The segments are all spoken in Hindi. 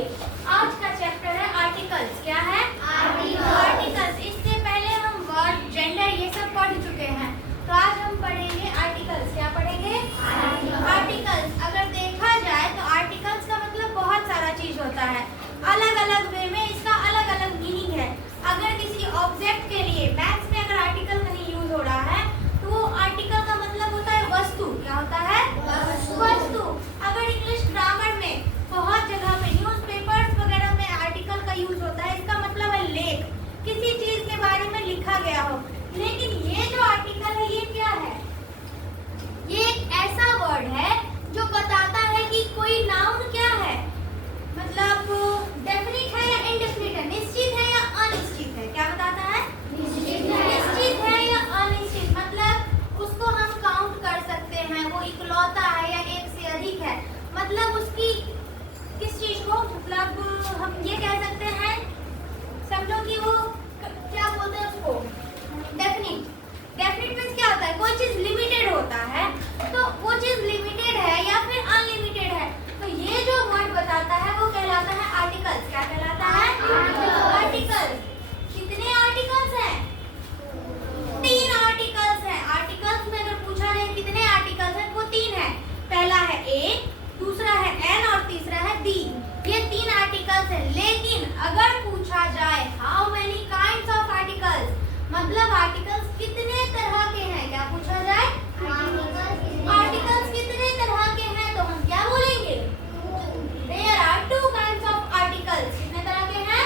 देखिए, आज का चैप्टर है आर्टिकल्स। क्या है? आर्टिकल्स। इससे पहले हम वर्ड, जेंडर ये सब पढ़ चुके हैं, तो आज हम पढ़ेंगे आर्टिकल्स। क्या पढ़ेंगे? आर्टिकल्स। अगर देखा जाए तो आर्टिकल्स का मतलब बहुत सारा चीज होता है, अलग अलग वे में इसका अलग अलग मीनिंग है। अगर किसी ऑब्जेक्ट के लिए मैथ्स में अगर आर्टिकल कहीं यूज हो रहा है तो वो आर्टिकल का मतलब होता है वस्तु। क्या होता है? वस्तु। अगर इंग्लिश ग्रामर में बहुत जगह पे न्यूज़पेपर्स वगैरह में आर्टिकल का यूज होता है, इसका मतलब है लेख, किसी चीज के बारे में लिखा गया हो। लेकिन ये जो आर्टिकल है ये क्या है? ये एक ऐसा वर्ड है जो बताता है कि कोई नाउन क्या है, मतलब डेफिनिट है या इनडेफिनिट है, निश्चित है या अनिश्चित है। क्या बताता है? निश्चित है या अनिश्चित, मतलब उसको हम काउंट कर सकते हैं, वो इकलौता है या एक से अधिक है, मतलब उसकी किस चीज को, मतलब हम ये कह सकते हैं, समझो कि वो क्या बोलते हैं उसको, डेफिनिट। डेफिनिट मींस क्या होता है? कोई चीज लिमिटेड होता है, तो वो चीज लिमिटेड है या फिर अनलिमिटेड है, तो ये जो वर्ड बताता है वो कहलाता है आर्टिकल्स। क्या कहलाता है? आर्टिकल्स। कितने आर्टिकल्स हैं? 3 आर्टिकल्स हैं। आर्टिकल्स में अगर पूछा जाए कितने आर्टिकल्स हैं, वो 3 है। पहला है ए, दूसरा है एन और तीसरा है दी। ये 3 आर्टिकल्स हैं। लेकिन अगर पूछा जाए how many kinds of articles, मतलब आर्टिकल्स कितने तरह के हैं, क्या पूछा जाए? आर्टिकल्स कितने तरह के हैं, तो हम क्या बोलेंगे? There are 2 kinds of articles. कितने तरह के हैं?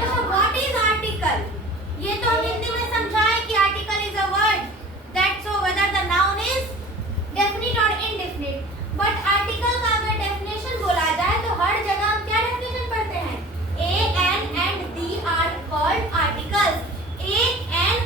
तो what is article? ये तो हम हिंदी में समझाए कि article is a word that show whether the noun is definite or indefinite. But article का अगर definition बोला जाए तो हर जगह हम क्या definition पढ़ते हैं? A, N and D are called articles. A, N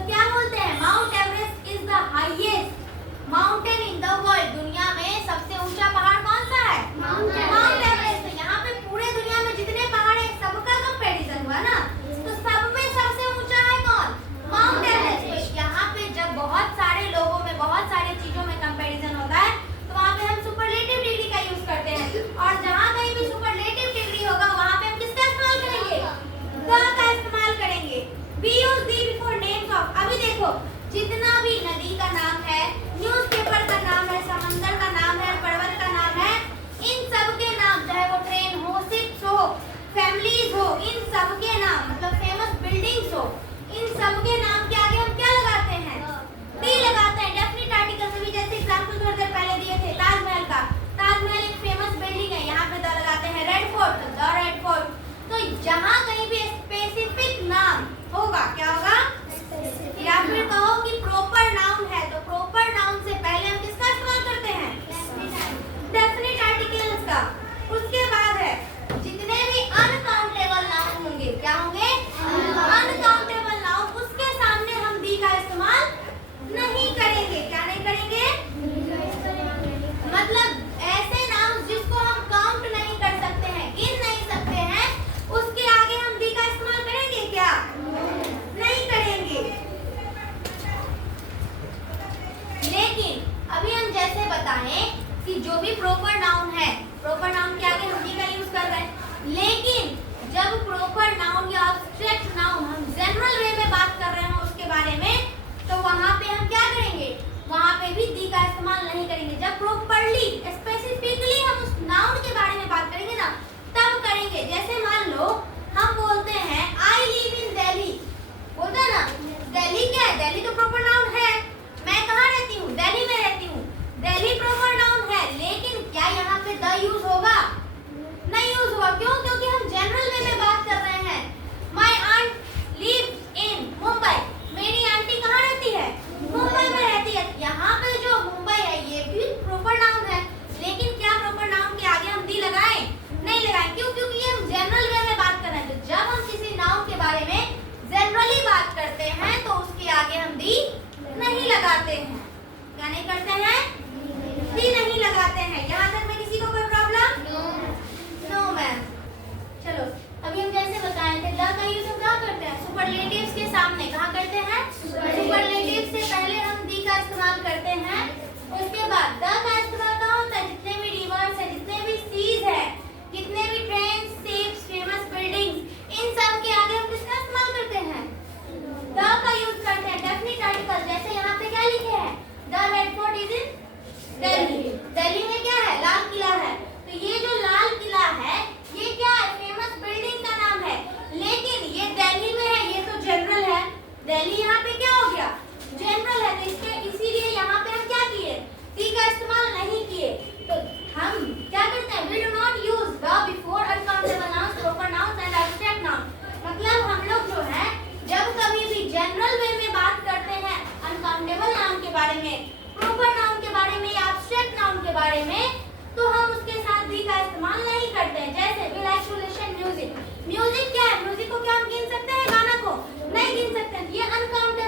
तो क्या बोलते हैं, mount Everest is the highest mountain in the world. दुनिया में सबसे ऊंचा पहाड़ कौन सा है, माउंट एवरेस्ट। तो यहाँ पे पूरे दुनिया में जितने पहाड़ हैं सबका कंपैरिजन हुआ ना, तो सब में सबसे ऊंचा है कौन, माउंट एवरेस्ट। यहाँ पे जब बहुत सारे लोगों में बहुत सारी चीजों में कंपैरिजन होता है तो वहाँ पे हम सुपरलेटिव डिग्री का यूज करते हैं, और जहाँ कहीं भी सुपरलेटिव डिग्री होगा वहाँ पे हम किसका इस्तेमाल करेंगे, द का इस्तेमाल करेंगे। We use the before names of। अभी देखो जितना भी नदी का नाम है, न्यूज़पेपर का नाम है, समंदर का नाम है, पर्वत का नाम है, इन सब के नाम, चाहे वो ट्रेन हो, शिप्स हो, फैमिलीज हो, इन सब के नाम मतलब फेमस बिल्डिंग्स हो, इन सब के नाम के आगे हम क्या लगाते हैं, डी लगाते हैं। डेफिनेट आर्टिकल से भी जैसे एग्जांपल थोड़ी देर पहले दिए थे ताजमहल का, ताजमहल एक फेमस बिल्डिंग है, यहाँ पे द लगाते हैं। Red fort, the red fort. तो जहाँ कहीं भी स्पेसिफिक नाम होगा क्या होगा, या फिर कहो कि प्रॉपर नाउन है तो प्रॉपर नाउन से पहले हम किसका इस्तेमाल करते हैं, डेफिनेट आर्टिकल्स का। उसके बाद है जितने भी अनकाउंटेबल नाउन होंगे, क्या होंगे, अनकाउंटेबल नाउन, उसके सामने हम दी का इस्तेमाल नहीं करेंगे। क्या नहीं करेंगे, मतलब ऐसे नाउन जिसको हम काउंट नहीं कर सकते हैं, गिन नहीं सकते हैं, उसके आगे हम दी का इस्तेमाल करेंगे क्या, नहीं करेंगे। लेकिन अभी हम जैसे बताएं कि जो भी प्रॉपर नाउन है, प्रॉपर नाउन के आगे हम डी का यूज कर रहे हैं, लेकिन जब प्रॉपर नाउन या एब्स्ट्रैक्ट नाउन हम जनरल वे में बात कर रहे हो उसके बारे में, तो वहां पे हम क्या करेंगे, वहां पे भी दी का इस्तेमाल नहीं करेंगे। जब प्रॉपरली स्पेसिफिकली हम उस नाउन के बारे में बात करेंगे ना, तब करेंगे। जैसे मान लो हम बोलते हैं आई लिव इन दिल्ली, बोलते हैं ना, दिल्ली क्या है, दिल्ली तो प्रॉपर नाउन है, मैं कहाँ रहती हूँ, दिल्ली में रहती हूँ, दिल्ली प्रॉपर नाउन है, लेकिन क्या यहाँ पे द यूज होगा, नहीं यूज होगा। क्यों, क्योंकि हम जनरल वे में बात कर रहे हैं। My aunt lives in Mumbai, मेरी आंटी कहाँ रहती है, मुंबई में रहती है। यहाँ पे जो मुंबई है ये भी प्रॉपर नाउन है, लेकिन क्या प्रॉपर नाउन के आगे हम दी लगाएं, नहीं लगाएं। क्यों, क्योंकि ये हम जनरल वे में बात कर रहे हैं। तो जब हम किसी नाउन के बारे में जनरली बात करते हैं तो उसके आगे हम दी नहीं लगाते हैं। क्या नहीं करते हैं, दी नहीं लगाते हैं। यहाँ तक में किसी को कोई प्रॉब्लम, नो मैम। चलो अभी हम जैसे बताए थे द का यूज हम क्या करते हैं, सुपरलेटिव्स के सामने कहाँ करते हैं, सुपरलेटिव से पहले हम दी का इस्तेमाल करते हैं। उसके बाद द का इस्तेमाल कहाँ होता है, जितने भी रिवर्स है, जितने भी सीज है, जितने भी ट्रेन, शिप्स, फेमस बिल्डिंग्स, इन सब के आगे हम किसका इस्तेमाल करते हैं, द का यूज करते हैं। डेफिनेट आर्टिकल जैसे यहाँ पे क्या लिखे हैं, the red fort is in Delhi, Delhi में क्या है, लाल किला है। तो ये जो लाल किला है ये क्या है, फेमस बिल्डिंग का नाम है, लेकिन ये दिल्ली में है, ये तो जनरल है। दिल्ली यहाँ पे क्या हो गया, जनरल है, तो इसके इसीलिए यहाँ पे हम क्या किए, दी का इस्तेमाल नहीं किए। तो हम क्या करते हैं, we do not use the before uncountable nouns, proper nouns and abstract noun. मतलब हम लोग जो है जब कभी भी जनरल वे में बात करते हैं अनकाउंटेबल नाउन के बारे में, प्रॉपर नाउन के बारे में या एब्स्ट्रैक्ट नाउन के बारे में, तो हम उसके साथ दी का इस्तेमाल नहीं करते हैं। जैसे we like to listen music, music क्या है, म्यूजिक को क्या हम गिन सकते हैं, गाना को नहीं गिन सकते हैं, ये अनकाउंटेबल